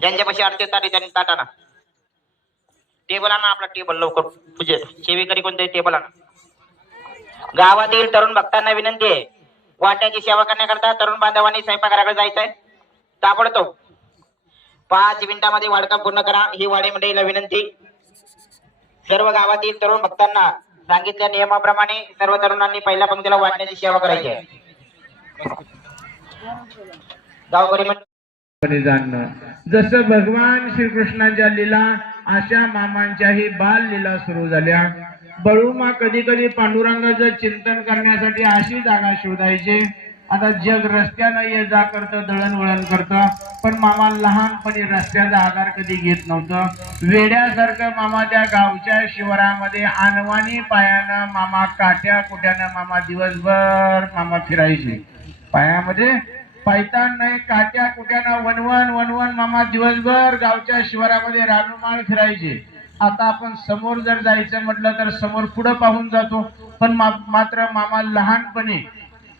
ज्यांच्यापाशी आरती ताटी त्यांनी ताटाना टेबल आणा आपला टेबल लवकर पूजे सेवेकरी कोणते टेबल आणा। गावातील तरुण भक्तांना विनंती आहे वाट्याची सेवा करण्याकरता तरुण बांधवांनी स्वयंपाकघराकडे जायचंय ताबडतोब 5 मिनिटांमध्ये वाडका पूर्ण करा ही वाडी मंडळीला विनंती। सर्व गावातील तरुण भक्तांना सांगितल्या नियमाप्रमाणे सर्व तरुणांनी पहिल्या पंक्तीला वाटण्याची सेवा करायची आहे। गावकरी जाणणं जसं भगवान श्रीकृष्णाच्या लीला अशा मामांच्याही बाल लीला सुरू झाल्या। बळूमा कधी कधी पांडुरंगाचं चिंतन करण्यासाठी अशी जागा शोधायचे। आता जग रस्त्यानं ये जा करतं दळणवळण करतं पण मामा लहानपणी रस्त्याचा आधार कधी घेत नव्हतं। वेड्यासारखं मामा त्या गावच्या शिवारामध्ये अनवाणी पायानं मामा काट्या कुट्यानं मामा दिवसभर मामा फिरायचे। पायामध्ये पायतान नाही काट्या कुट्यानं वनवन वनवन मामा दिवसभर गावच्या शिवारामध्ये रानूमाळ फिरायचे। आता आपण समोर जर जायचं म्हटलं तर समोर पुढे पाहून जातो पण मात्र मामा लहानपणी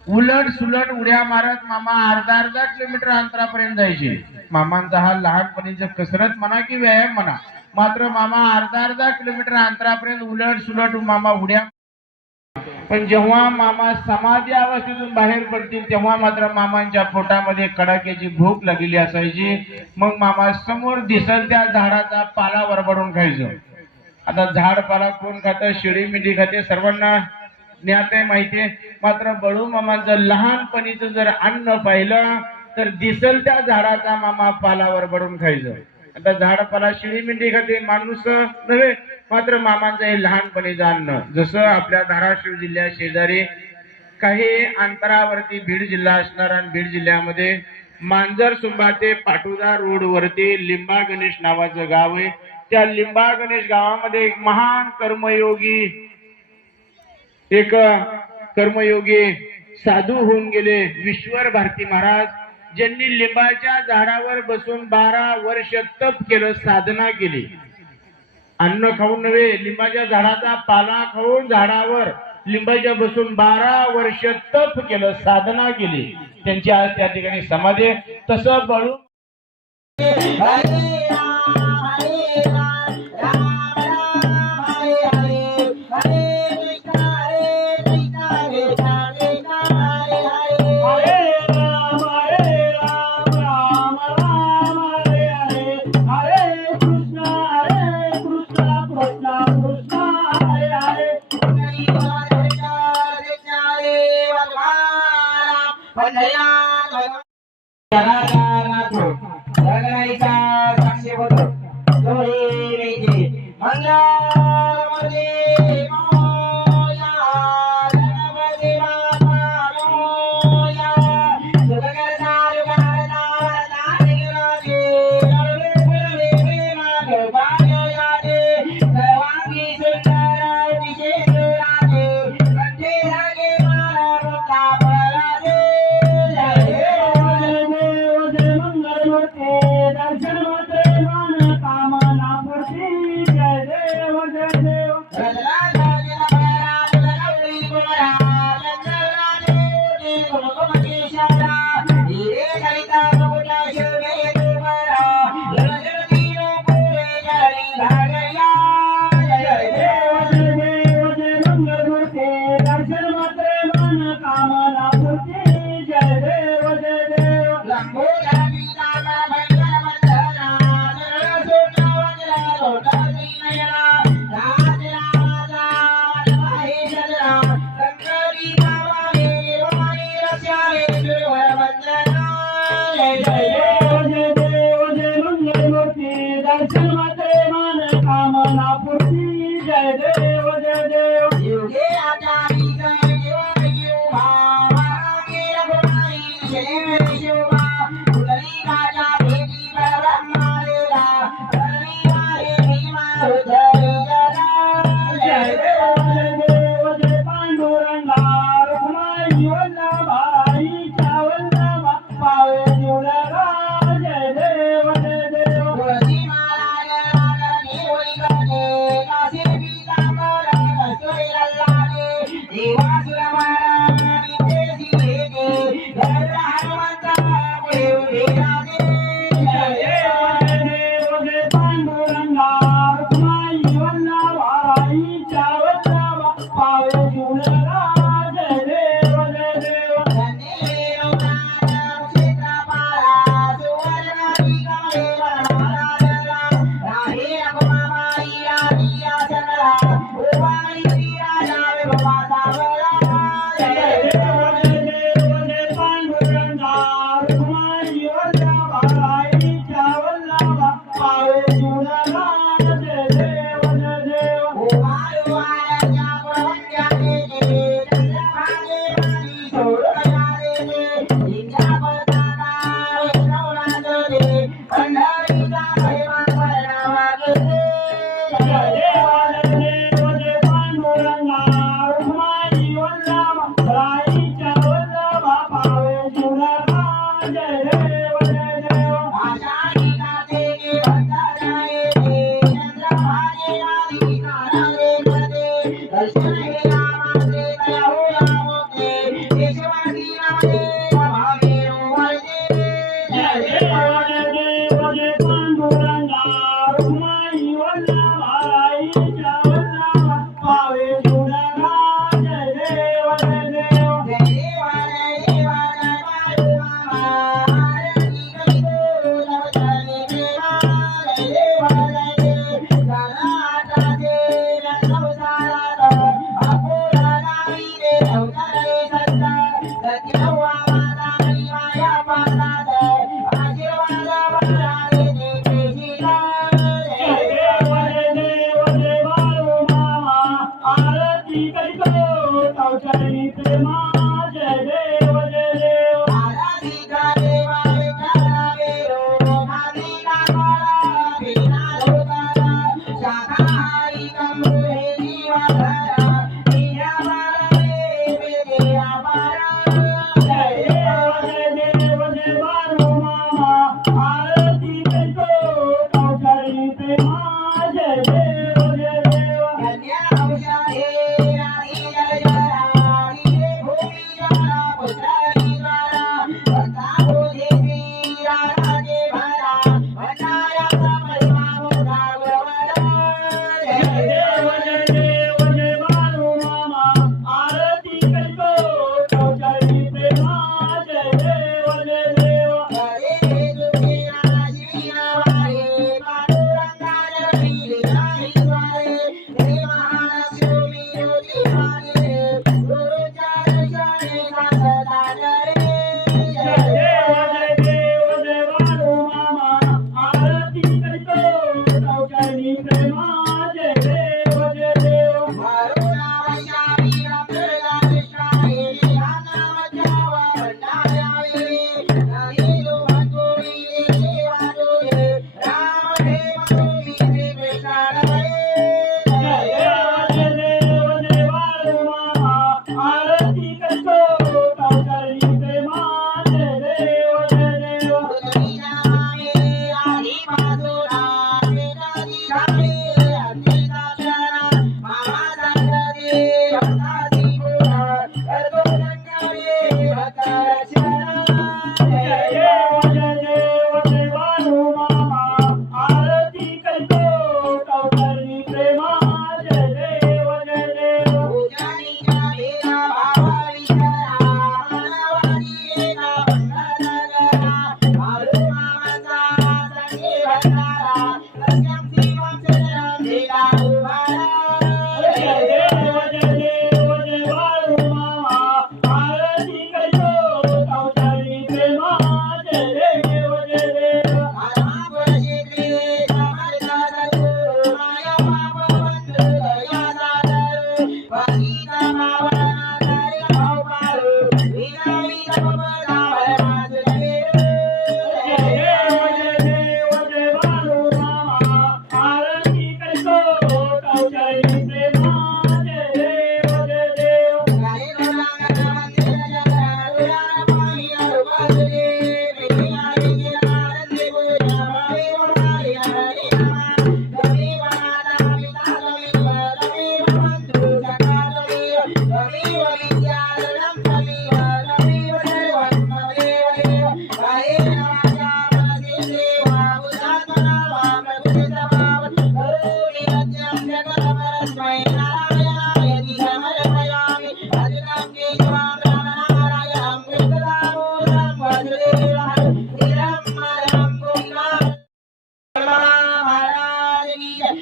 उलट सुलट उड्या मारत मामा अर्धा किलोमीटर अंतरापर्यंत जायचे। मामांचा हा लहानपणीचा कसरत म्हणा की व्यायाम म्हणा मात्र मामा अर्धा किलोमीटर अंतरापर्यंत उलट सुलट मामा उड्या। पण जेव्हा मामा समाधी अवस्थेतून बाहेर पडतील तेव्हा मात्र मामांच्या पोटामध्ये कडाक्याची भूक लागलेली असायची। मग मामा समोर दिसल त्या झाडाचा पाला वरबडून खायचं। आता झाड पाला कोण खातं शिडी मिठी खाते सर्वांना ज्ञात आहे माहितीये मात्र बळू मामाचं लहानपणीचं जर अन्न पाहिलं तर दिसल त्या झाडाचा मामा पाला वरबडून खायचं। आता झाड पाला शिडी मिठी खाते माणूस नव्हे मात्र मामांचं हे लहानपणीचं अन्न। जसं आपल्या धाराशिव जिल्ह्या शेजारी काही अंतरावरती बीड जिल्हा असणार आणि बीड जिल्ह्यामध्ये मांजर सुंबा ते पाटुदा रोड वरती लिंबा गणेश नावाचं गाव आहे। त्या लिंबा गणेश गावामध्ये एक महान कर्मयोगी साधू होऊन गेले विश्वर भारती महाराज ज्यांनी लिंबाच्या झाडावर बसून 12 वर्ष तप केलं साधना केली। अन्न खाऊन नव्हे लिंबाच्या झाडाचा पाला खाऊन झाडावर लिंबाच्या बसून 12 वर्ष तप केलं साधना केली त्यांची आज त्या ठिकाणी समाधी। तसं बळू पावे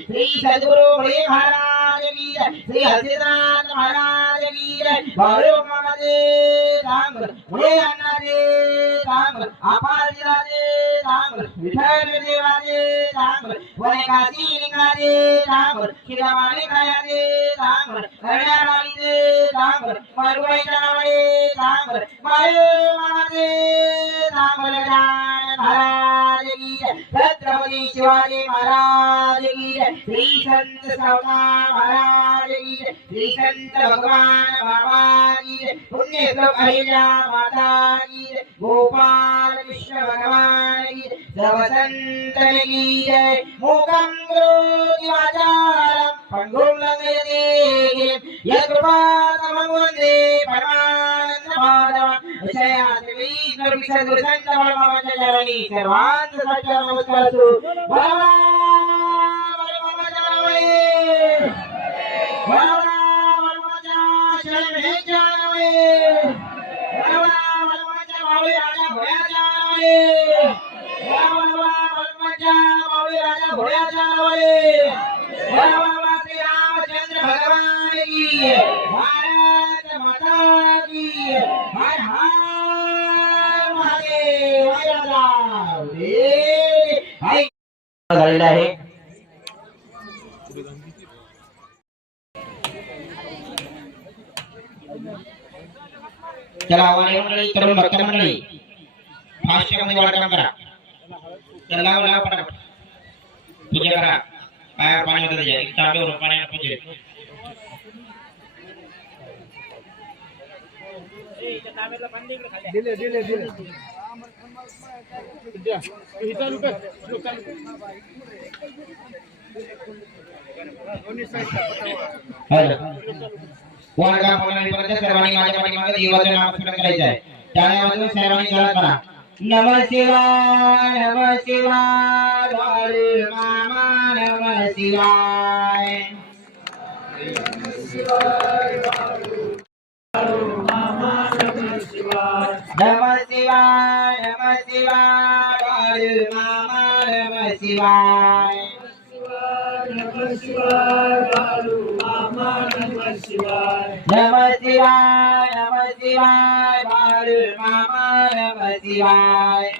श्री सद्गुरु बड़े महाराज की जय, श्री हरिनाथ महाराज की जय। बाळू मामाचे सांग बड़े अण्णाचे सांग आपाजीराजे सांग विठ्ठल देवाचे सांग वने काशी लिंगाचे सांग शिरामाळी खायाचे सांग हरण्यावाडीचे सांग मरुबाईच्या नावाचे सांग बाळू मामाचे सांग गजानन महाराज की जय, छत्रपती शिवाजी महाराज की जय, श्री संत सावकार महाराज की जय, श्री संत भगवान बाबा की जय, पुण्य श्लोक अहिल्या माता की जय, गोपाल कृष्ण भगवान की जय, सर्व संतन की जय। मूकं करोति वाचालं पङ्गुं लङ्घयते गिरिं यत्कृपातमं वन्दे परमानन्दमाधवं विषयाद्वैतं विष्णू पिशा गुरुसांच्या बाळमामाच्या चरणी सर्वांचा साष्टांग नमस्कार असो. बाळामामाच्या नावे, बाळामामाच्या शरणेच्या नावे, बाळामामाच्या मावळी राजा भोयाच्या नावे, बाळामामाच्या मावळी राजा भोयाच्या नावे, बाळामामा श्री रामचंद्र भगवान की, भारत माता की, हर हर महादेव. झालेलं आहे. चला वाणी मंडळी, तरुण भक्त मंडळी, फास्टमध्ये वाढकाम करा. चला लाव लाव पटापट पूजा करा. पायावर पाणी होतं त्याच्या, एक तांब्यावर पाण्याने पूजे. वाढकाम करण्यापर्यंत सर्वांनी माझ्या पाठीमागे देवाचं नामस्मरण करायचं आहे. त्यामध्ये सर्वांनी जरा करा. नमः शिवाय, नमः शिवाय, बाळू मामा नमः शिवाय. नमः शिवाय, नमः शिवाय, बाळू मामा नमः शिवाय. नमः शिवाय, बाळू मामा नमः शिवाय.